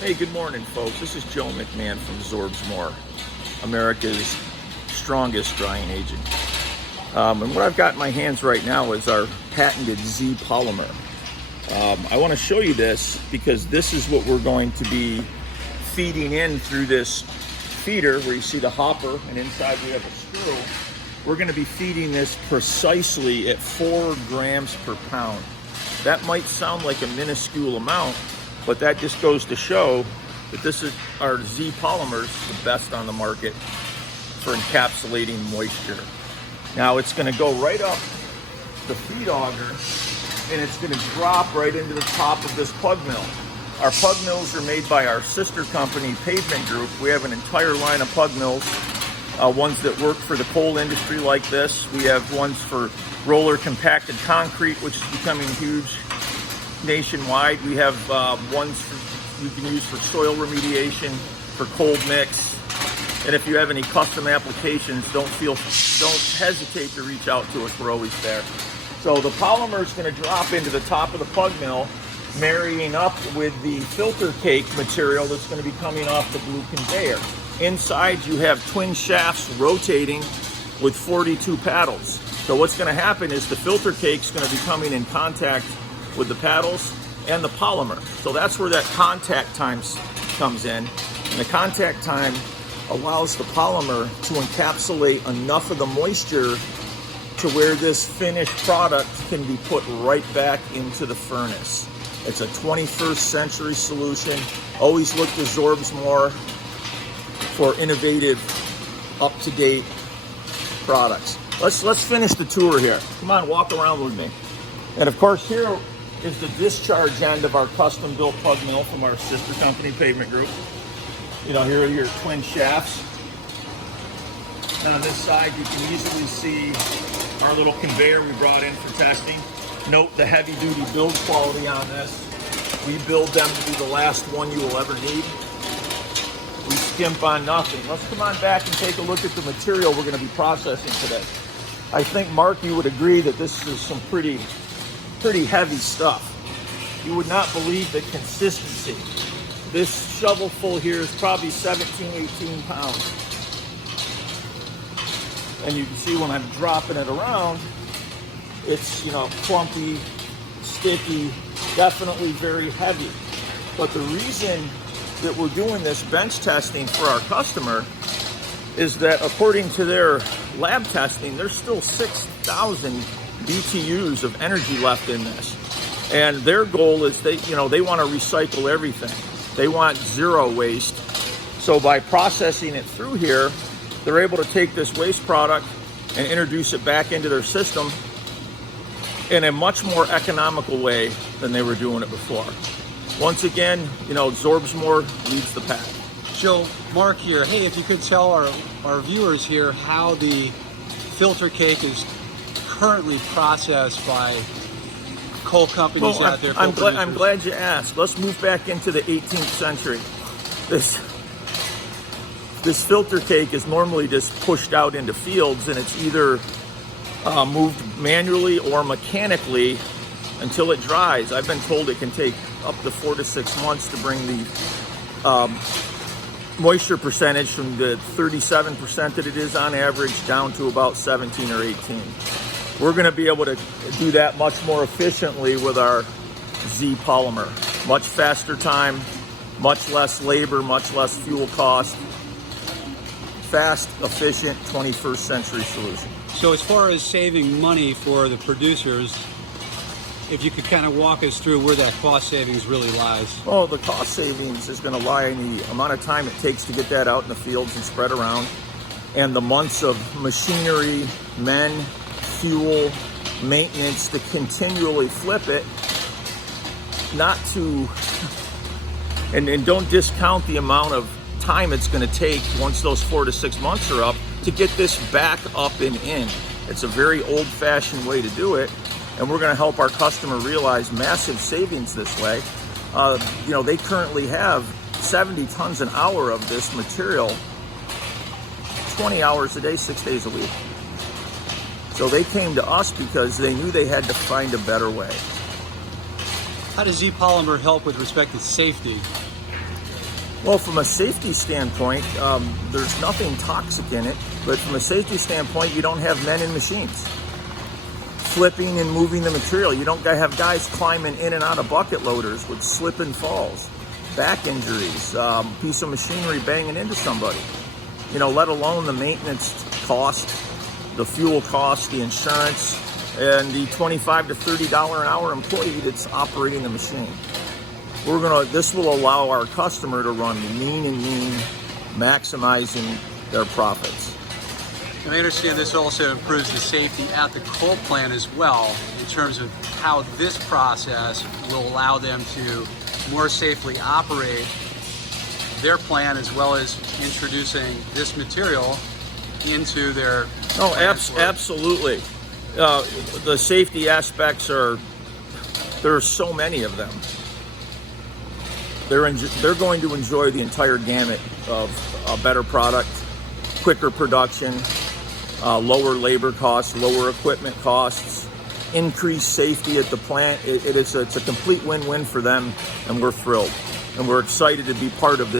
Hey, good morning, folks. This is Joe McMahon from ZorbsMORE, America's strongest drying agent. And what I've got in my hands right now is our patented Z-polymer. I want to show you this because this is what we're going to be feeding in through this feeder where you see the hopper and inside we have a screw. We're going to be feeding this precisely at 4 grams per pound. That might sound like a minuscule amount, but that just goes to show that this is our Z-polymers, the best on the market for encapsulating moisture. Now it's going to go right up the feed auger and it's going to drop right into the top of this pug mill. Our pug mills are made by our sister company, Pavement Group. We have an entire line of pug mills, ones that work for the coal industry like this. We have ones for roller compacted concrete, which is becoming huge nationwide. We have ones you can use for soil remediation, for cold mix. And if you have any custom applications, don't hesitate to reach out to us. We're always there. So the polymer is going to drop into the top of the pug mill, marrying up with the filter cake material that's going to be coming off the blue conveyor. Inside you have twin shafts rotating with 42 paddles. So what's going to happen is the filter cake's going to be coming in contact with the paddles and the polymer. So that's where that contact time comes in. And the contact time allows the polymer to encapsulate enough of the moisture to where this finished product can be put right back into the furnace. It's a 21st century solution. Always look to ZorbsMORE for innovative, up-to-date products. Let's finish the tour here. Come on, walk around with me. And of course, here is the discharge end of our custom-built pug mill from our sister company, Pavement Group. You know, here are your twin shafts. And on this side, you can easily see our little conveyor we brought in for testing. Note the heavy-duty build quality on this. We build them to be the last one you will ever need. We skimp on nothing. Let's come on back and take a look at the material we're going to be processing today. I think, Mark, you would agree that this is some pretty heavy stuff. You would not believe the consistency. This shovel full here is probably 17, 18 pounds. And you can see when I'm dropping it around, it's, you know, clumpy, sticky, definitely very heavy. But the reason that we're doing this bench testing for our customer is that according to their lab testing, there's still 6,000 BTUs of energy left in this. And their goal is they want to recycle everything. They want zero waste. So by processing it through here, they're able to take this waste product and introduce it back into their system in a much more economical way than they were doing it before. Once again, you know, ZorbsMORE leads the pack. Joe, Mark here. Hey, if you could tell our viewers here how the filter cake is currently processed by coal companies out there. I'm glad you asked. Let's move back into the 18th century. This filter cake is normally just pushed out into fields, and it's either moved manually or mechanically until it dries. I've been told it can take up to 4 to 6 months to bring the moisture percentage from the 37% that it is on average down to about 17 or 18. We're going to be able to do that much more efficiently with our Z-polymer. Much faster time, much less labor, much less fuel cost. Fast, efficient, 21st century solution. So as far as saving money for the producers, if you could kind of walk us through where that cost savings really lies. Well, the cost savings is going to lie in the amount of time it takes to get that out in the fields and spread around, and the months of machinery, men, fuel, maintenance to continually flip it, not to, and don't discount the amount of time it's going to take once those 4 to 6 months are up to get this back up and in. It's a very old-fashioned way to do it, and we're going to help our customer realize massive savings this way. You know, they currently have 70 tons an hour of this material, 20 hours a day, 6 days a week. So they came to us because they knew they had to find a better way. How does Z-polymer help with respect to safety? Well, from a safety standpoint, there's nothing toxic in it, but from a safety standpoint, you don't have men in machines flipping and moving the material. You don't have guys climbing in and out of bucket loaders with slip and falls, back injuries, piece of machinery banging into somebody. You know, let alone the maintenance cost, the fuel cost, the insurance, and the $25 to $30 an hour employee that's operating the machine. This will allow our customer to run lean and mean, maximizing their profits. And I understand this also improves the safety at the coal plant as well, in terms of how this process will allow them to more safely operate their plant, as well as introducing this material into their absolutely. The safety aspects there are so many of them. They're going to enjoy the entire gamut of a better product, quicker production, lower labor costs, lower equipment costs, increased safety at the plant. It's a complete win-win for them, and we're thrilled. And we're excited to be part of this.